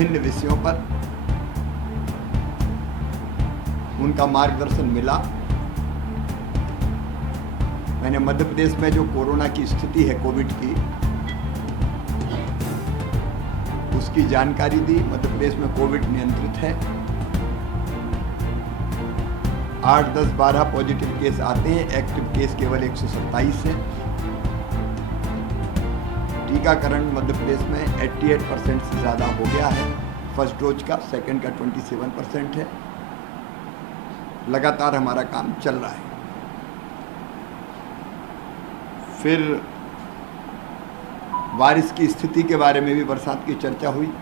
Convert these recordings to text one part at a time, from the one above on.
विभिन्न विषयों पर उनका मार्गदर्शन मिला। मैंने मध्य प्रदेश में जो कोरोना की स्थिति है, कोविड की, उसकी जानकारी दी। मध्य प्रदेश में कोविड नियंत्रित है। 8, 10, 12 पॉजिटिव केस आते हैं, एक्टिव केस केवल 127 हैं। टीकाकरण मध्य प्रदेश में 88% से ज़्यादा हो गया है फर्स्ट डोज का, सेकंड का 27% है। लगातार हमारा काम चल रहा है। फिर बारिश की स्थिति के बारे में भी बरसात की चर्चा हुई।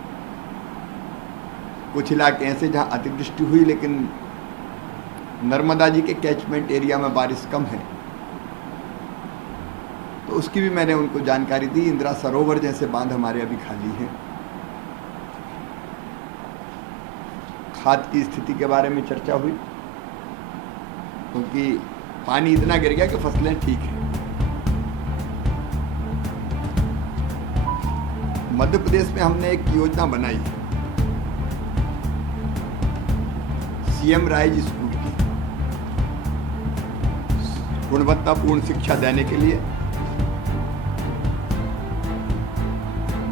कुछ इलाके ऐसे जहां अतिवृष्टि हुई, लेकिन नर्मदा जी के कैचमेंट एरिया में बारिश कम है, तो उसकी भी मैंने उनको जानकारी दी। इंदिरा सरोवर जैसे बांध हमारे अभी खाली हैं। खाद की स्थिति के बारे में चर्चा हुई, क्योंकि पानी इतना गिर गया कि फसलें ठीक हैं। मध्य प्रदेश में हमने एक योजना बनाई, सीएम राइज स्कूल की, गुणवत्तापूर्ण शिक्षा देने के लिए।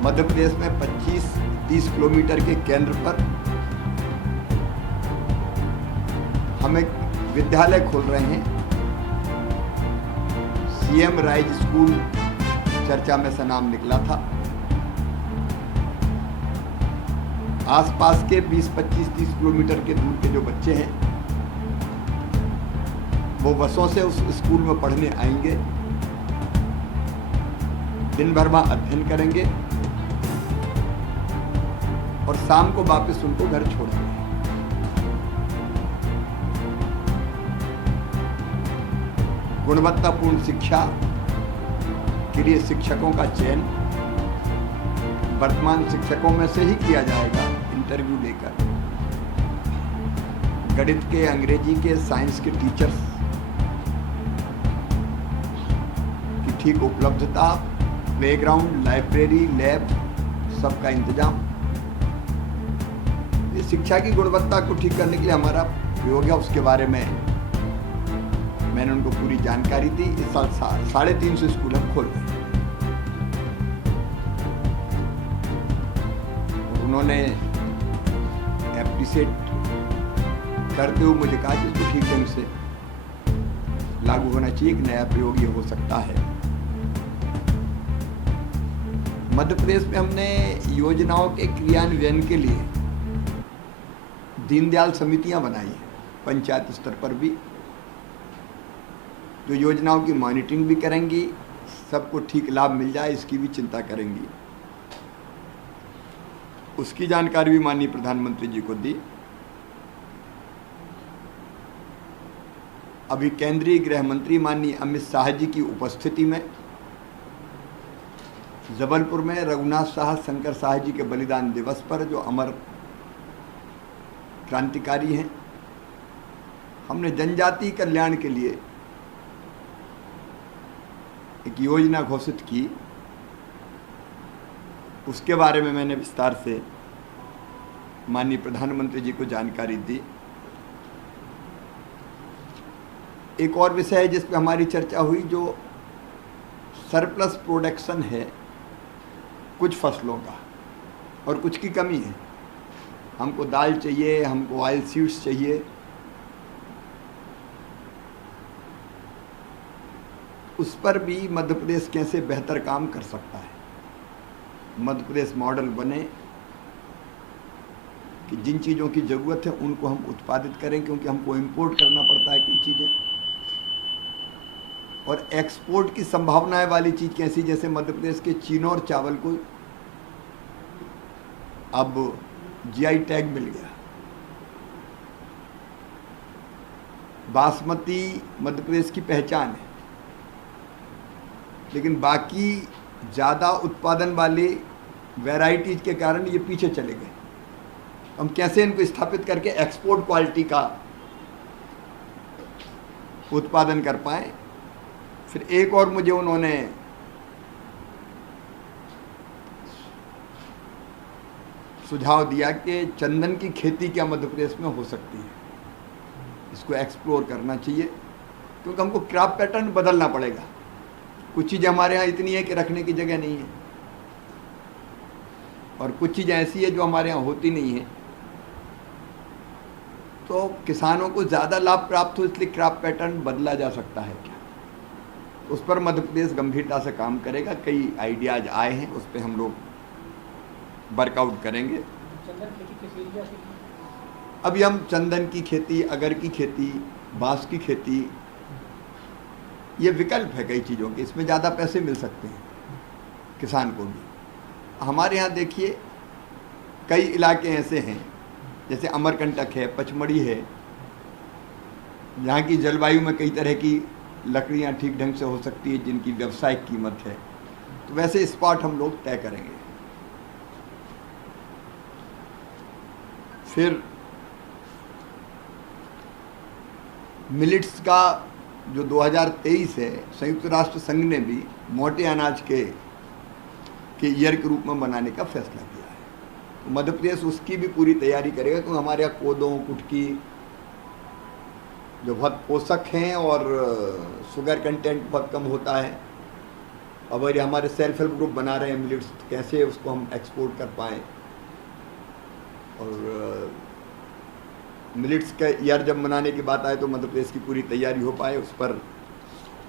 मध्य प्रदेश में 25-30 किलोमीटर के केंद्र पर हम एक विद्यालय खोल रहे हैं। सीएम राइज स्कूल चर्चा में से नाम निकला था। आसपास के 20, 25, 30 किलोमीटर के दूर के जो बच्चे हैं, वो बसों से उस स्कूल में पढ़ने आएंगे, दिन भर वहाँ अध्ययन करेंगे और शाम को वापस उनको घर छोड़ेंगे। गुणवत्तापूर्ण शिक्षा के लिए शिक्षकों का चयन वर्तमान शिक्षकों में से ही किया जाएगा, इंटरव्यू लेकर। गणित के, अंग्रेजी के, साइंस के टीचर्स की ठीक उपलब्धता, प्लेग्राउंड, लाइब्रेरी, लैब, सबका इंतजाम। ये शिक्षा की गुणवत्ता को ठीक करने के लिए हमारा प्रयोग है। उसके बारे में मैंने उनको पूरी जानकारी दी। इस साल 350 स्कूल हम खोल रहे हैं। उन्होंने एप्रिशिएट करते हुए मुझे कहा कि इसको ठीक ढंग से लागू होना चाहिए, एक नया प्रयोग ये हो सकता है। मध्य प्रदेश में हमने योजनाओं के क्रियान्वयन के लिए दीनदयाल समितियां बनाई हैं, पंचायत स्तर पर भी, जो योजनाओं की मॉनिटरिंग भी करेंगी, सबको ठीक लाभ मिल जाए इसकी भी चिंता करेंगी। उसकी जानकारी भी माननीय प्रधानमंत्री जी को दी। अभी केंद्रीय गृह मंत्री माननीय अमित शाह जी की उपस्थिति में जबलपुर में रघुनाथ शाह, शंकर शाह जी के बलिदान दिवस पर, जो अमर क्रांतिकारी हैं, हमने जनजातीय कल्याण के लिए एक योजना घोषित की। उसके बारे में मैंने विस्तार से माननीय प्रधानमंत्री जी को जानकारी दी। एक और विषय है जिस पर हमारी चर्चा हुई, जो सरप्लस प्रोडक्शन है कुछ फसलों का और कुछ की कमी है। हमको दाल चाहिए, हमको ऑयल सीड्स चाहिए, उस पर भी मध्य प्रदेश कैसे बेहतर काम कर सकता है। मध्य प्रदेश मॉडल बने कि जिन चीज़ों की ज़रूरत है उनको हम उत्पादित करें, क्योंकि हमको इंपोर्ट करना पड़ता है कई चीज़ें। और एक्सपोर्ट की संभावनाएं वाली चीज़ कैसी, जैसे मध्य प्रदेश के चिनौर चावल को अब जीआई टैग मिल गया। बासमती मध्य प्रदेश की पहचान है, लेकिन बाकी ज़्यादा उत्पादन वाले वैरायटीज के कारण ये पीछे चले गए। हम कैसे इनको स्थापित करके एक्सपोर्ट क्वालिटी का उत्पादन कर पाए। फिर एक और मुझे उन्होंने सुझाव दिया कि चंदन की खेती क्या मध्य प्रदेश में हो सकती है, इसको एक्सप्लोर करना चाहिए, क्योंकि हमको क्रॉप पैटर्न बदलना पड़ेगा। कुछ चीज़ें हमारे यहाँ इतनी है कि रखने की जगह नहीं है, और कुछ चीज़ें ऐसी है जो हमारे यहाँ होती नहीं है। तो किसानों को ज़्यादा लाभ प्राप्त हो, इसलिए क्रॉप पैटर्न बदला जा सकता है क्या, उस पर मध्य प्रदेश गंभीरता से काम करेगा। कई आइडियाज आए हैं, उस पर हम लोग वर्कआउट करेंगे। अभी हम चंदन की खेती, अगर की खेती, बांस की खेती, ये विकल्प है कई चीज़ों के, इसमें ज़्यादा पैसे मिल सकते हैं किसान को भी। हमारे यहाँ देखिए कई इलाके ऐसे हैं, जैसे अमरकंटक है, पचमढ़ी है, यहाँ की जलवायु में कई तरह की लकड़ियाँ ठीक ढंग से हो सकती है जिनकी व्यावसायिक कीमत है। तो वैसे स्पॉट हम लोग तय करेंगे। फिर मिलिट्स का जो 2023 है, संयुक्त राष्ट्र संघ ने भी मोटे अनाज के ईयर के रूप में बनाने का फैसला किया है। तो मध्य प्रदेश उसकी भी पूरी तैयारी करेगा, क्योंकि हमारे यहाँ कोदो, कुटकी जो बहुत पोषक हैं और शुगर कंटेंट बहुत कम होता है। अब ये हमारे सेल्फ हेल्प ग्रुप बना रहे हैं मिलिट्स, तो कैसे उसको हम एक्सपोर्ट कर पाएँ, और मिलिट्स का ईयर जब मनाने की बात आए तो मध्य प्रदेश की पूरी तैयारी हो पाए, उस पर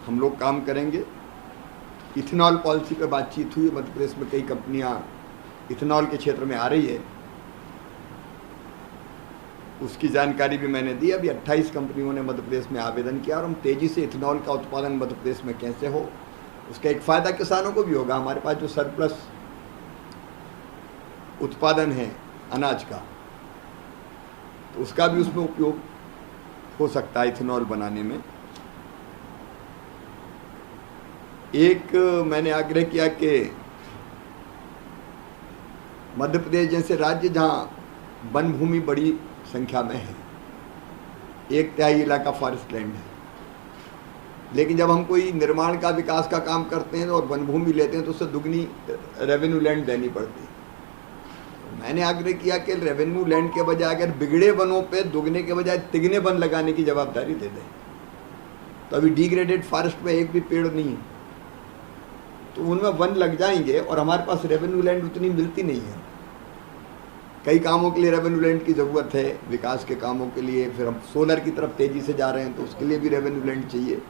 हम लोग काम करेंगे। इथेनॉल पॉलिसी पर बातचीत हुई, मध्य प्रदेश में कई कंपनियां इथेनॉल के क्षेत्र में आ रही है, उसकी जानकारी भी मैंने दी। अभी 28 कंपनियों ने मध्य प्रदेश में आवेदन किया, और हम तेज़ी से इथेनॉल का उत्पादन मध्य प्रदेश में कैसे हो, उसका एक फ़ायदा किसानों को भी होगा। हमारे पास जो सरप्लस उत्पादन है अनाज का, तो उसका भी उसमें उपयोग हो सकता है इथेनॉल बनाने में। एक मैंने आग्रह किया कि मध्य प्रदेश जैसे राज्य जहाँ वन भूमि बड़ी संख्या में है, 1/3 इलाका फॉरेस्ट लैंड है, लेकिन जब हम कोई निर्माण का, विकास का काम करते हैं और वन भूमि लेते हैं तो उससे दुगनी रेवेन्यू लैंड देनी पड़ती है। मैंने आग्रह किया कि रेवेन्यू लैंड के बजाय अगर बिगड़े वनों पे दुगने के बजाय तिगने वन लगाने की जवाबदारी दे दें, तो अभी डिग्रेडेड फॉरेस्ट में एक भी पेड़ नहीं है, तो उनमें वन लग जाएंगे, और हमारे पास रेवेन्यू लैंड उतनी मिलती नहीं है। कई कामों के लिए रेवेन्यू लैंड की ज़रूरत है, विकास के कामों के लिए। फिर हम सोलर की तरफ तेज़ी से जा रहे हैं, तो उसके लिए भी रेवेन्यू लैंड चाहिए।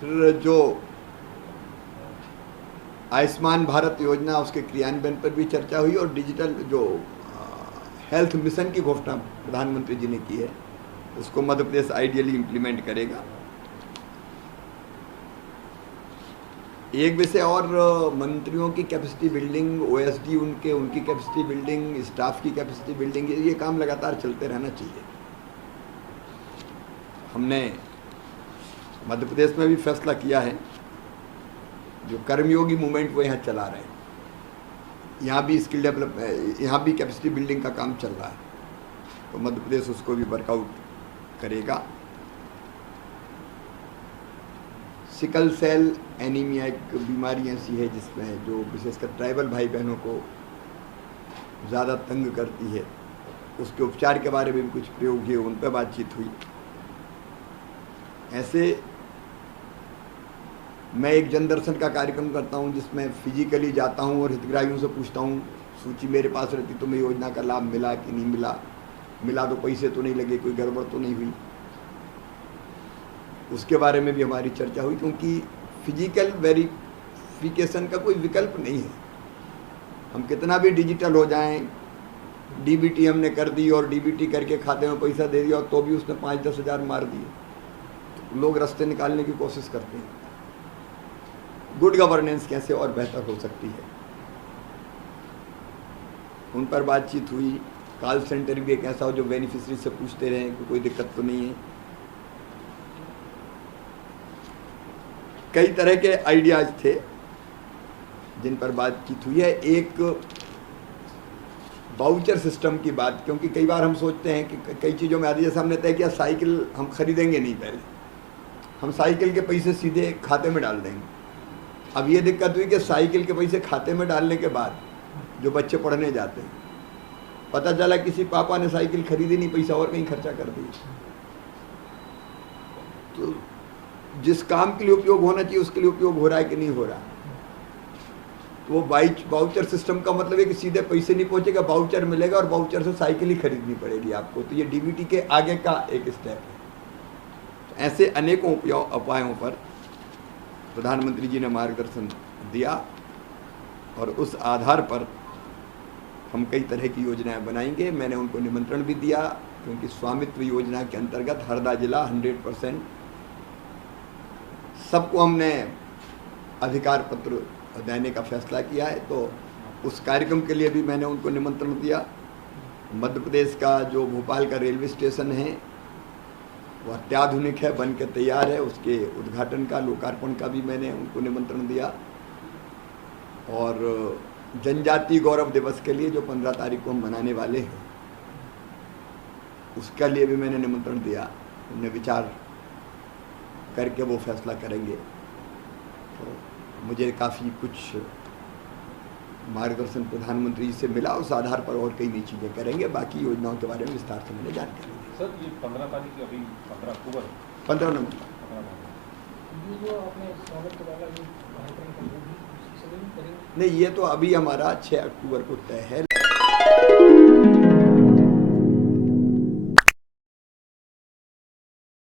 फिर जो आयुष्मान भारत योजना, उसके क्रियान्वयन पर भी चर्चा हुई, और डिजिटल जो हेल्थ मिशन की घोषणा प्रधानमंत्री जी ने की है, उसको मध्य प्रदेश आइडियली इम्प्लीमेंट करेगा। एक विषय और, मंत्रियों की कैपेसिटी बिल्डिंग, ओएसडी उनकी कैपेसिटी बिल्डिंग, स्टाफ की कैपेसिटी बिल्डिंग, ये काम लगातार चलते रहना चाहिए। हमने मध्य प्रदेश में भी फैसला किया है, जो कर्मयोगी मूवमेंट वो यहाँ चला रहे हैं, यहाँ भी स्किल डेवलप, यहाँ भी कैपेसिटी बिल्डिंग का काम चल रहा है, तो मध्य प्रदेश उसको भी वर्कआउट करेगा। सिकल सेल एनीमिया एक बीमारी ऐसी है जिसमें जो विशेषकर ट्राइबल भाई बहनों को ज़्यादा तंग करती है, उसके उपचार के बारे में भी कुछ प्रयोग हुए, उन पर बातचीत हुई। ऐसे मैं एक जनदर्शन का कार्यक्रम करता हूं, जिसमें फिजिकली जाता हूं और हितग्राहियों से पूछता हूं, सूची मेरे पास रहती तो मैं योजना का लाभ मिला कि नहीं मिला, मिला तो पैसे तो नहीं लगे, कोई गड़बड़ तो नहीं हुई, उसके बारे में भी हमारी चर्चा हुई। क्योंकि फिजिकल वेरिफिकेशन का कोई विकल्प नहीं है। हम कितना भी डिजिटल हो जाएं, डीबीटी हमने कर दी और डीबीटी करके खाते में पैसा दे दिया, और तो भी उसने 5-10 हज़ार मार दिए, तो लोग रास्ते निकालने की कोशिश करते हैं। गुड गवर्नेंस कैसे और बेहतर हो सकती है, उन पर बातचीत हुई। कॉल सेंटर भी एक ऐसा हो जो बेनिफिशरी से पूछते रहें कि कोई दिक्कत तो नहीं है। कई तरह के आइडियाज थे जिन पर बातचीत हुई है। एक वाउचर सिस्टम की बात, क्योंकि कई बार हम सोचते हैं कि कई चीज़ों में आदि, जैसे हमने तय किया साइकिल हम खरीदेंगे नहीं, पहले हम साइकिल के पैसे सीधे खाते में डाल देंगे, अब ये दिक्कत हुई कि साइकिल के पैसे खाते में डालने के बाद जो बच्चे पढ़ने जाते हैं, पता चला किसी पापा ने साइकिल खरीदी नहीं, पैसा और कहीं खर्चा कर दिया। तो जिस काम के लिए उपयोग होना चाहिए उसके लिए उपयोग हो रहा है कि नहीं हो रहा। तो वो वाउचर सिस्टम का मतलब है कि सीधे पैसे नहीं पहुंचेगा, वाउचर मिलेगा और वाउचर से साइकिल ही खरीदनी पड़ेगी आपको। तो ये डीबीटी के आगे का एक स्टेप है। तो ऐसे अनेकों उपायों पर प्रधानमंत्री जी ने मार्गदर्शन दिया और उस आधार पर हम कई तरह की योजनाएं बनाएंगे। मैंने उनको निमंत्रण भी दिया, क्योंकि स्वामित्व योजना के अंतर्गत हरदा जिला 100% सबको हमने अधिकार पत्र देने का फैसला किया है। तो उस कार्यक्रम के लिए भी मैंने उनको निमंत्रण दिया। मध्य प्रदेश का जो भोपाल का रेलवे स्टेशन है वो अत्याधुनिक है, बन के तैयार है। उसके उद्घाटन का, लोकार्पण का भी मैंने उनको निमंत्रण दिया। और जनजातीय गौरव दिवस के लिए जो 15 तारीख को हम मनाने वाले हैं, उसके लिए भी मैंने निमंत्रण दिया। उन्हें विचार करके वो फैसला करेंगे। तो मुझे काफ़ी कुछ मार्गदर्शन प्रधानमंत्री जी से मिला, उस आधार पर और कई नई चीज़ें करेंगे। बाकी योजनाओं के बारे में विस्तार से मैंने जानकारी दी। सर, ये 15 तारीख अभी 15 अक्टूबर 15 नवंबर ये जो आपने स्वागत वाला जो कार्यक्रम का वो भी उसी समय करेंगे? नहीं, ये तो अभी हमारा 6 अक्टूबर को तय है।